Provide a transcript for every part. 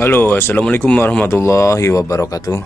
Halo, assalamualaikum warahmatullahi wabarakatuh.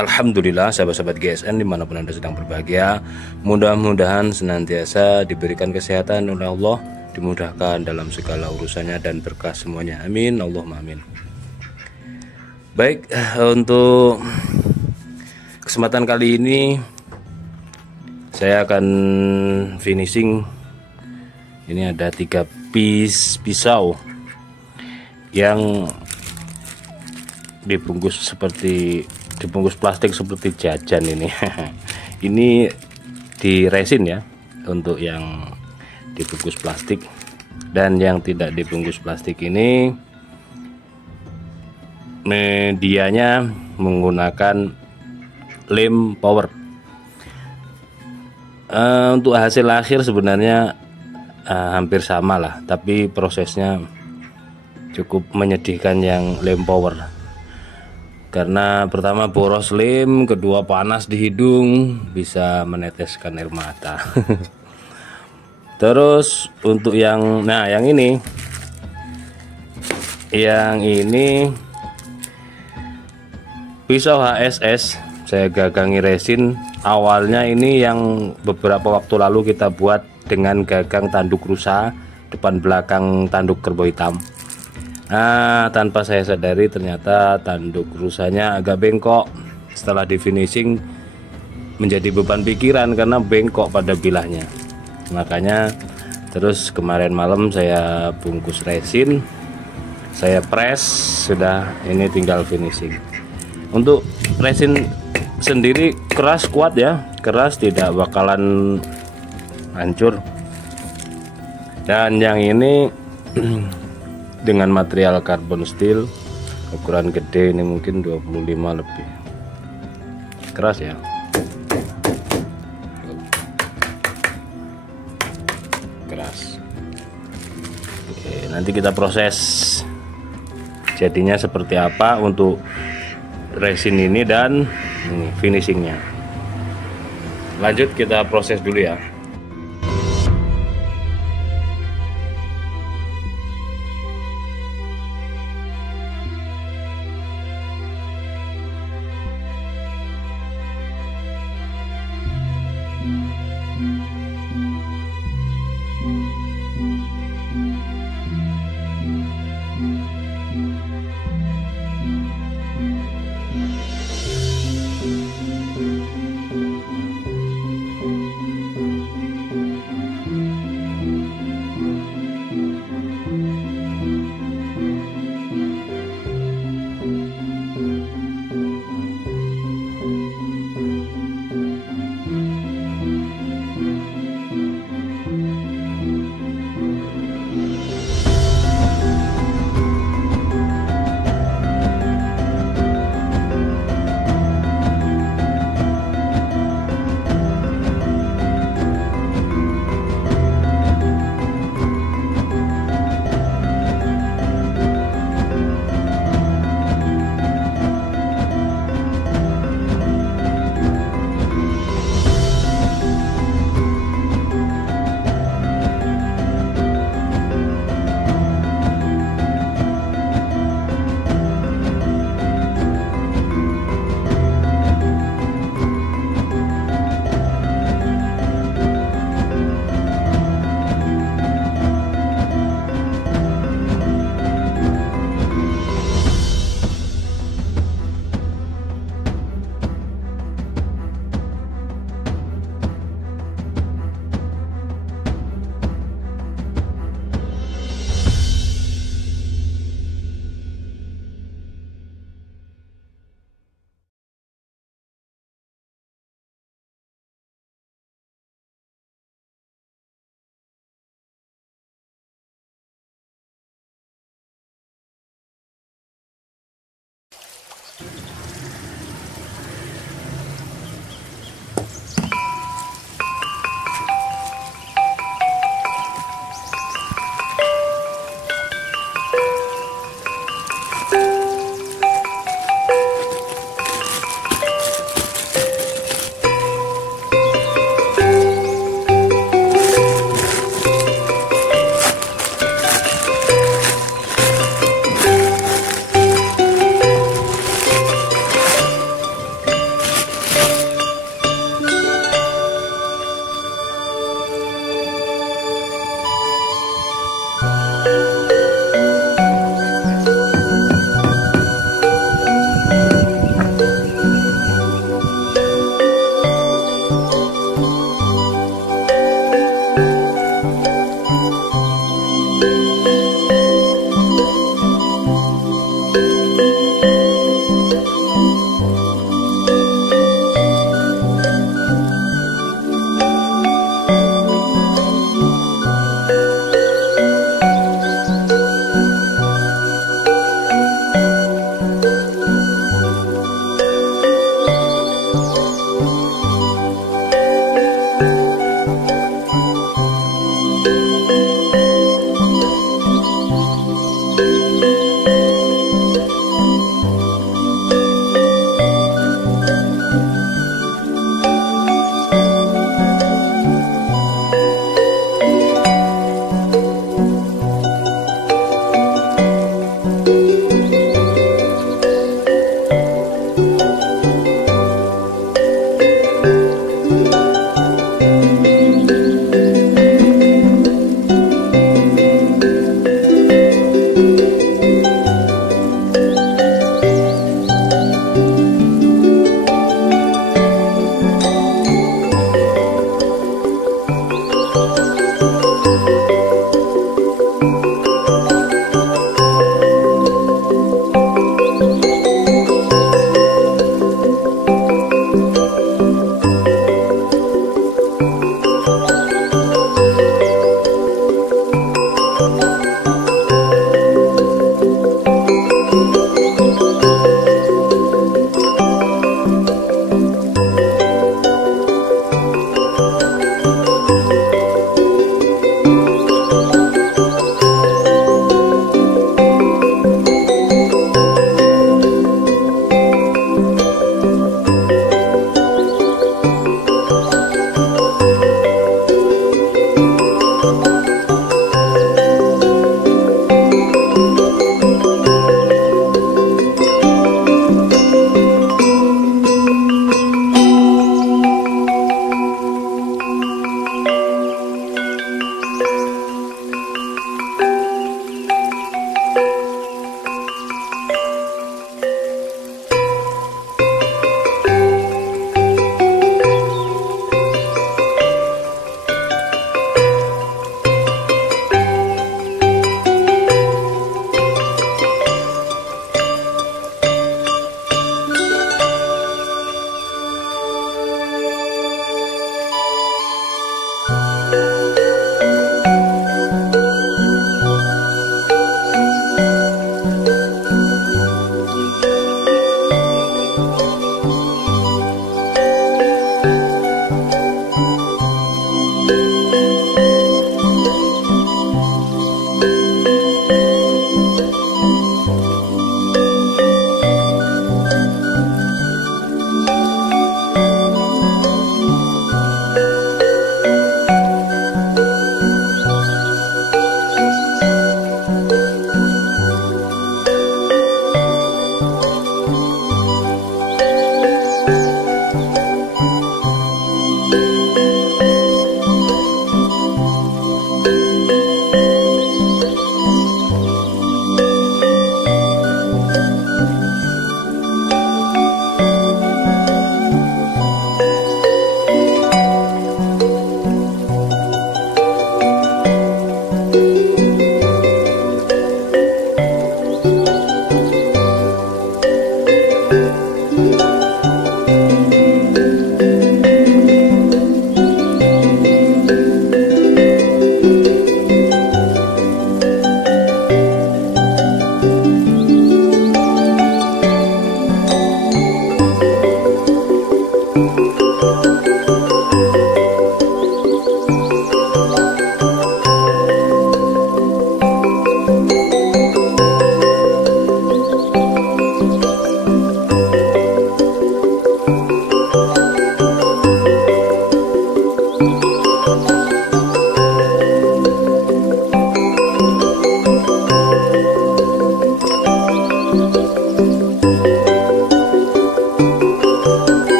Alhamdulillah, sahabat-sahabat GSN dimanapun Anda sedang berbahagia, mudah-mudahan senantiasa diberikan kesehatan oleh Allah, dimudahkan dalam segala urusannya dan berkah semuanya. Amin, Allahumma amin. Baik, untuk kesempatan kali ini saya akan finishing. Ini ada 3 piece pisau yang dibungkus plastik seperti jajan ini. Ini di resin ya, untuk yang dibungkus plastik, dan yang tidak dibungkus plastik ini medianya menggunakan lem power. Untuk hasil akhir sebenarnya hampir sama lah, tapi prosesnya cukup menyedihkan yang lem power, karena pertama boros lem, kedua panas di hidung, bisa meneteskan air mata. Terus untuk yang ini pisau HSS, saya gagangi resin. Awalnya ini yang beberapa waktu lalu kita buat dengan gagang tanduk rusa, depan belakang tanduk kerbau hitam. Nah, tanpa saya sadari ternyata tanduk rusanya agak bengkok. Setelah di finishing menjadi beban pikiran karena bengkok pada bilahnya. Makanya terus kemarin malam saya bungkus resin, saya press, sudah ini tinggal finishing. Untuk resin sendiri keras, kuat ya, keras, tidak bakalan hancur. Dan yang ini dengan material karbon steel ukuran gede, ini mungkin 25 lebih, keras ya. Keras. Oke, nanti kita proses jadinya seperti apa untuk resin ini dan ini finishingnya. Lanjut kita proses dulu ya.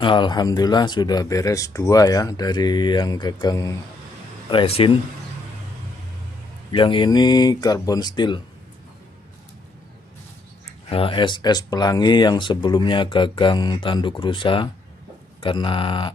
Alhamdulillah sudah beres 2 ya dari yang gagang resin. Yang ini karbon steel HSS Pelangi, yang sebelumnya gagang tanduk rusa karena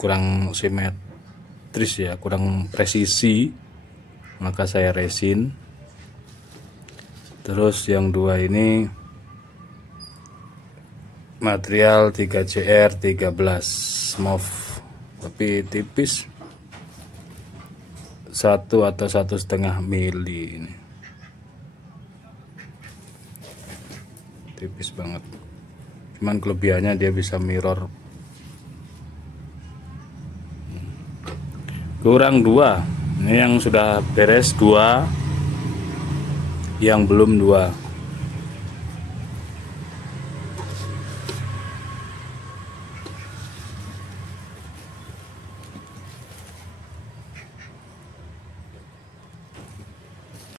kurang simetris ya, kurang presisi, maka saya resin. Terus yang 2 ini material 3CR 13 mov, tapi tipis, 1 atau 1,5 mili ini, tipis banget. Cuman kelebihannya dia bisa mirror. Kurang 2. Ini yang sudah beres 2, yang belum 2.